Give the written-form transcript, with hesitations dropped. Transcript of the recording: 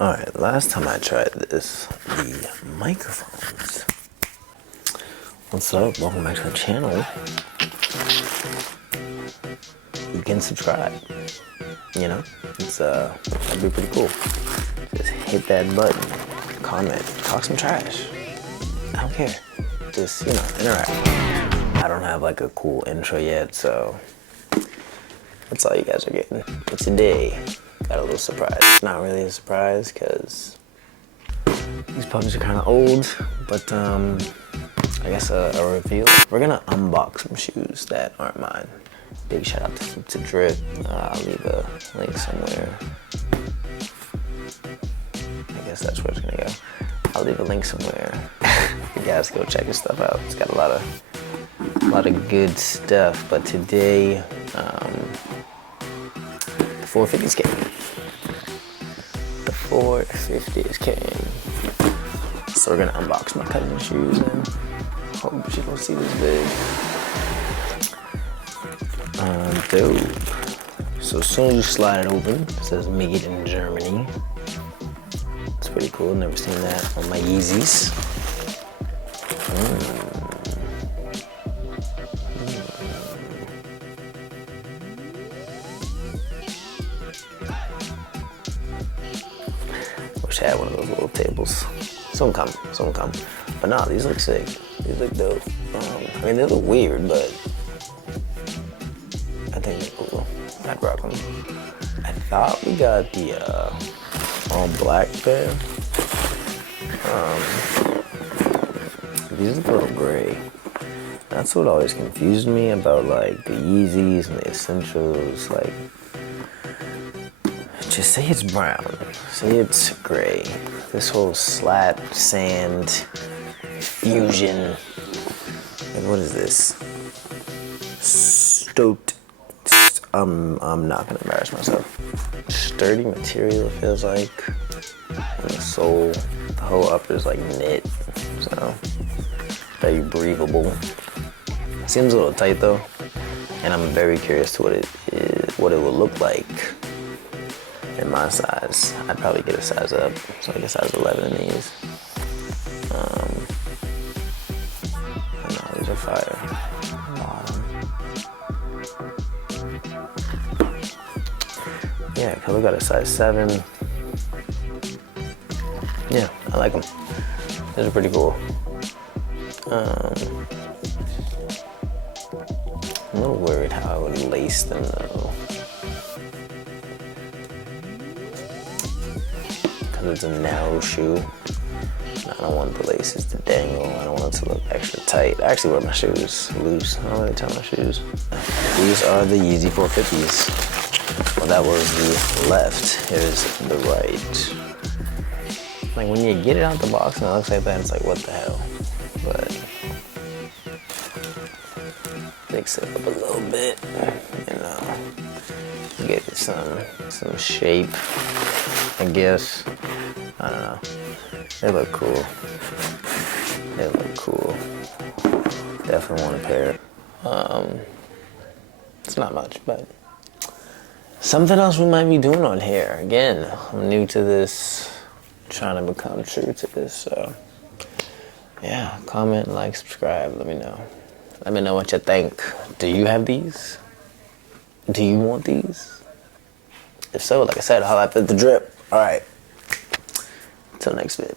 Alright, last time I tried this, the microphones. What's up? Welcome back to the channel. You can subscribe. You know, that'd be pretty cool. Just hit that button, comment, talk some trash. I don't care. Just, interact. I don't have like a cool intro yet, so that's all you guys are getting. But today, got a little surprise. Not really a surprise, because these puppies are kind of old, but I guess a reveal. We're gonna unbox some shoes that aren't mine. Big shout out to Drip. I'll leave a link somewhere. I guess that's where it's gonna go. I'll leave a link somewhere. You guys go check his stuff out. It's got a lot of good stuff. But today, the 450s came. The 450s came. So we're gonna unbox my cousin's shoes and hope she don't see this vid. Dope. So as soon as you slide it open, it says made in Germany. It's pretty cool, never seen that on my Yeezys. Wish I had one of those little tables. Soon come. But nah, these look sick. These look dope. I mean, they look weird, but I think they're cool. I'd rock them. I thought we got the all black pair. These look a little gray. That's what always confused me about like the Yeezys and the Essentials. Like, just say it's brown, say it's gray. This whole slap, sand, fusion. Like, what is this? Stoked. I'm not gonna embarrass myself. Sturdy material, it feels like. And the sole, the whole upper is like knit, so very breathable. Seems a little tight though, and I'm very curious to what it will look like in my size. I'd probably get a size up, so like a size 11 in these. No, these are fire. Yeah, color got a size 7. Yeah, I like them. These are pretty cool. I'm a little worried how I would lace them though. Because it's a narrow shoe. I don't want the laces to dangle. I don't want it to look extra tight. I actually wear my shoes loose. I don't really tie my shoes. These are the Yeezy 450s. Well, that was the left. Here's the right. Like, when you get it out the box and it looks like that, it's like, what the hell? But fix it up a little bit, get it some shape, I guess. I don't know. They look cool. Definitely want a pair. It's not much, but something else we might be doing on here. Again, I'm new to this, trying to become true to this, so yeah, comment, like, subscribe, let me know. Let me know what you think. Do you have these? Do you want these? If so, like I said, holla at the Drip. All right, until next vid.